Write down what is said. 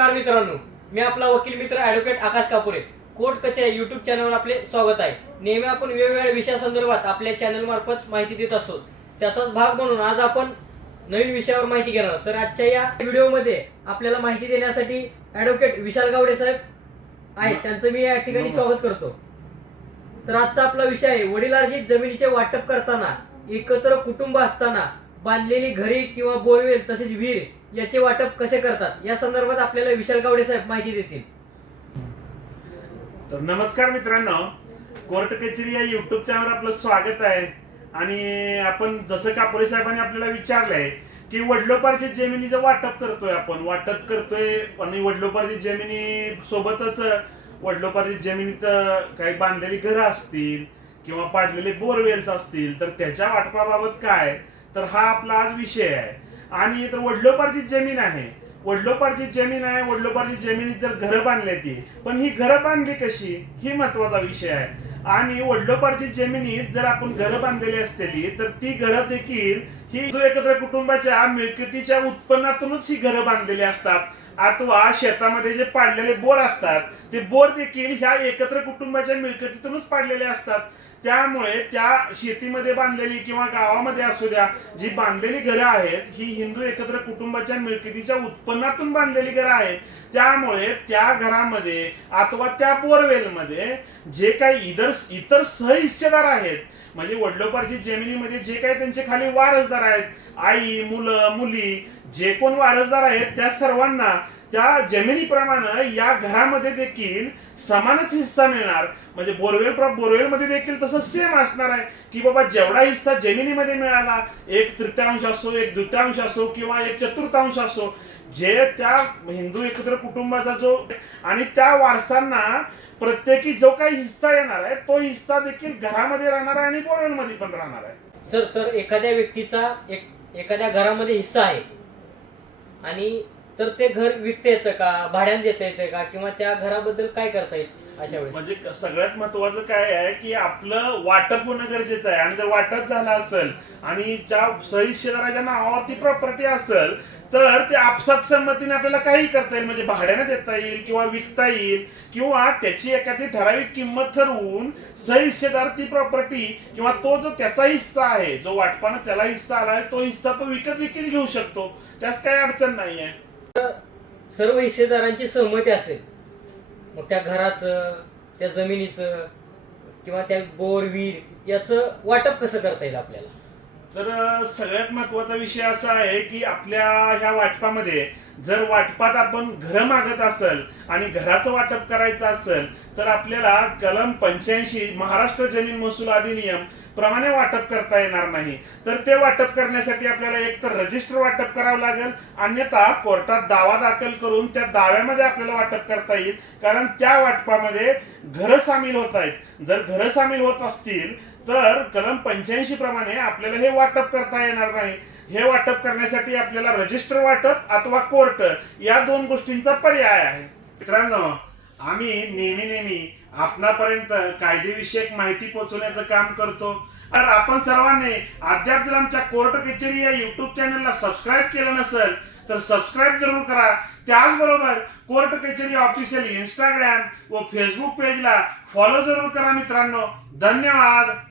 नमस्कार मित्रांनो मी आपला वकील मित्र advocate Aakash Kapure. Court Kacheri YouTube चॅनलवर आपले स्वागत आहे. नेहमी आपण वेगवेगळ्या विषयासंदर्भात आपल्या चॅनल मार्फत माहिती देत असतो. त्याचाच भाग म्हणून आज आपण नवीन विषयावर माहिती घेणार. तर आजच्या या व्हिडिओमध्ये आपल्याला माहिती देण्यासाठी ॲडव्होकेट विशाल गावडे साहेब आहेत. त्यांचं मी या ठिकाणी स्वागत करतो. तर आजचा आपला विषय आहे वडिलार्जित जमिनीचे वाटप करताना एकत्र कुटुंब असताना बांधलेली घरे किंवा बोरवेल तसेच विहीर याचे वाटप कसे करतात? या संदर्भात आपल्याला विशाल गावडे साहेब माहिती देतील. तर नमस्कार मित्रांनो. कोर्ट कचेरी या युट्यूब चॅनल आपलं स्वागत आहे. आणि आपण जसं कापोरे साहेबांनी आपल्याला विचारलंय की वडलोपारच्या जमिनीचं वाटप करतोय आपण. वाटप करतोय आणि वडलोपार्जित जमिनी सोबतच वडलोपार्जित जमिनीत काही बांधलेली घरं असतील किंवा पाडलेले बोरवेल्स असतील तर त्याच्या वाटपाबाबत काय? तर हा आपला आज विषय आहे. आणि तर वडलोपार्जित जमीन आहे. वडलोपार्जित जमीन आहे वडलोपार्जित जमिनीत जर घरं बांधली पण ही घरं बांधली कशी? ही महत्त्वाचा विषय आहे. आणि वडलोपार्जित जमिनीत जर आपण घरं बांधलेली असलेली तर ती घरं देखील ही जो एकत्र कुटुंबाच्या मिळकतीच्या उत्पन्नातूनच ही घरं बांधलेली असतात. अथवा शेतामध्ये जे पाडलेले बोर असतात ते बोर देखील ह्या एकत्र कुटुंबाच्या मिळकतीतूनच पाडलेले असतात. त्यामुळे त्या शेतीमध्ये बांधलेली किंवा गावामध्ये असू द्या जी बांधलेली घरं आहेत ही हिंदू एकत्र कुटुंबाच्या मिळकतीच्या उत्पन्नातून बांधलेली घरं आहेत. त्यामुळे त्या घरामध्ये अथवा त्या बोरवेलमध्ये जे काही इतर इतर सहहिस्सेदार आहेत म्हणजे वडलोपार्जित जमिनीमध्ये जे काही त्यांचे खाली वारसदार आहेत आई मुलं मुली जे कोण वारसदार आहेत त्या सर्वांना त्या जमिनीप्रमाणे या घरामध्ये देखील समानच हिस्सा मिळणार. म्हणजे बोरवेल बोरवेल मध्ये देखील तसं सेम असणार आहे की बाबा जेवढा हिस्सा जमिनीमध्ये मिळाला एक तृतीयांश असो एक द्वितीयांश असो किंवा एक चतुर्थांश असो जे त्या हिंदू एकत्र कुटुंबाचा जो आणि त्या वारसांना प्रत्येकी जो काही हिस्सा येणार आहे तो हिस्सा देखील घरामध्ये राहणार आहे आणि बोरवेलमध्ये पण राहणार आहे. सर तर एखाद्या व्यक्तीचा एक एखाद्या घरामध्ये हिस्सा आहे आणि तर ते घर विकता येतं का? भाड्याने देता येतं का? किंवा त्या घराबद्दल काय करता येईल अशा वेळेस? म्हणजे क- सगळ्यात महत्वाचं काय आहे की आपलं वाटप होणं गरजेचं आहे. आणि जर वाटप झालं असेल आणि ज्या सहिष्यदाराच्या नावावरती प्रॉपर्टी असेल तर ते आपसात संमतीने आपल्याला काही करता येईल. म्हणजे भाड्याने देता येईल किंवा विकता येईल किंवा त्याची एखादी ठराविक किंमत ठरवून सहिष्यदार ती प्रॉपर्टी किंवा तो जो त्याचा हिस्सा आहे जो वाटपानं त्याला हिस्सा आला आहे तो हिस्सा तो विकत देखील घेऊ शकतो. त्यास काही अडचण नाही आहे सर्व हिस्सेदारांची सहमती असेल. मग त्या घराचं त्या जमिनीचं किंवा त्या बोरवीर याचं वाटप कसं करता येईल आपल्याला? तर सगळ्यात महत्त्वाचा विषय असा आहे की आपल्या ह्या वाटपामध्ये जर वाटपात आपण घरं मागत असेल आणि घराचं वाटप करायचं असेल तर आपल्याला कलम पंच्याऐंशी महाराष्ट्र जमीन महसूल अधिनियम प्रमाणे वाटप करता येणार नाही. तर ते वाटप करण्यासाठी आपल्याला एक तर रजिस्टर वाटप करावं लागेल अन्यथा कोर्टात दावा दाखल करून त्या दाव्यामध्ये आपल्याला वाटप करता येईल. कारण त्या वाटपामध्ये घरं सामील होत आहेत. जर घरं सामील होत असतील तर कलम पंच्याऐंशी प्रमाणे आपल्याला हे वाटप करता येणार नाही. हे वाटप करण्यासाठी आपल्याला रजिस्टर वाटप अथवा कोर्ट या दोन गोष्टींचा पर्याय आहे. मित्रांनो आम्ही नेहमी नेहमी आपणापर्यंत कायदेविषयक माहिती पोहोचवण्याचं काम करतो. तर आपण सर्वांनी अद्याप जर आमच्या कोर्ट कचेरी या युट्यूब चॅनलला सबस्क्राईब केलं नसेल तर सबस्क्राईब जरूर करा. त्याचबरोबर कोर्ट कचेरी ऑफिशियल इंस्टाग्राम व फेसबुक पेजला फॉलो जरूर करा मित्रांनो. धन्यवाद.